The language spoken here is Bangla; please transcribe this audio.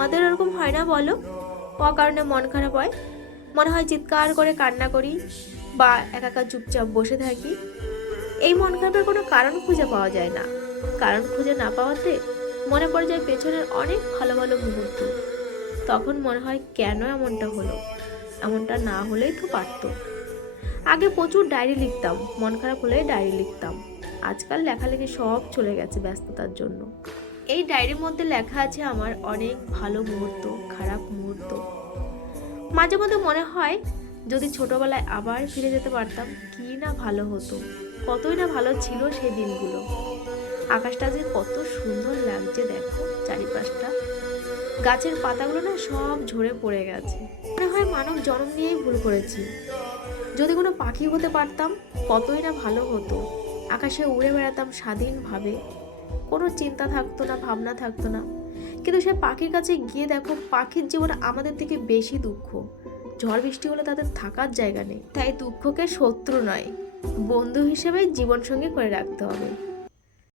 তোমাদের ওরকম হয় না বলো? অকারণে মন খারাপ হয়। মনে হয় চিৎকার করে কান্না করি বা একা একা চুপচাপ বসে থাকি। এই মন খারাপের কোনো কারণ খুঁজে পাওয়া যায় না। কারণ খুঁজে না পাওয়াতে মনে পড়ে যায় পেছনের অনেক ভালো ভালো মুহূর্ত। তখন মনে হয় কেন এমনটা হলো? এমনটা না হলেই তো পারতো। আগে প্রচুর ডায়েরি লিখতাম। মন খারাপ হলে ডায়েরি লিখতাম। আজকাল লেখালেখি সব চলে গেছে ব্যস্ততার জন্য। এই ডায়েরির মধ্যে লেখা আছে আমার অনেক ভালো মুহূর্ত, খারাপ মুহূর্ত। মাঝে মধ্যে মনে হয়, যদি ছোটবেলায় আবার ফিরে যেতে পারতাম, কি না ভালো হতো, কতই না ভালো ছিল সেই দিনগুলো। আকাশটা যে কত সুন্দর লাগছে দেখো, চারিপাশটা। গাছের পাতাগুলো না সব ঝরে পড়ে গেছে। মনে হয় মানব জন্ম নিয়েই ভুল করেছি। যদি কোনো পাখি হতে পারতাম, কতই না ভালো হতো। আকাশে উড়ে বেড়াতাম স্বাধীনভাবে। কোনো চিন্তা থাকতো না, ভাবনা থাকতো না। কিন্তু সে পাখির কাছে গিয়ে দেখো, পাখির জীবনে আমাদের থেকে বেশি দুঃখ। ঝড় বৃষ্টি হলে তাদের থাকার জায়গা নেই। তাই দুঃখকে শত্রু নয়, বন্ধু হিসেবে জীবনসঙ্গী করে রাখতে হবে।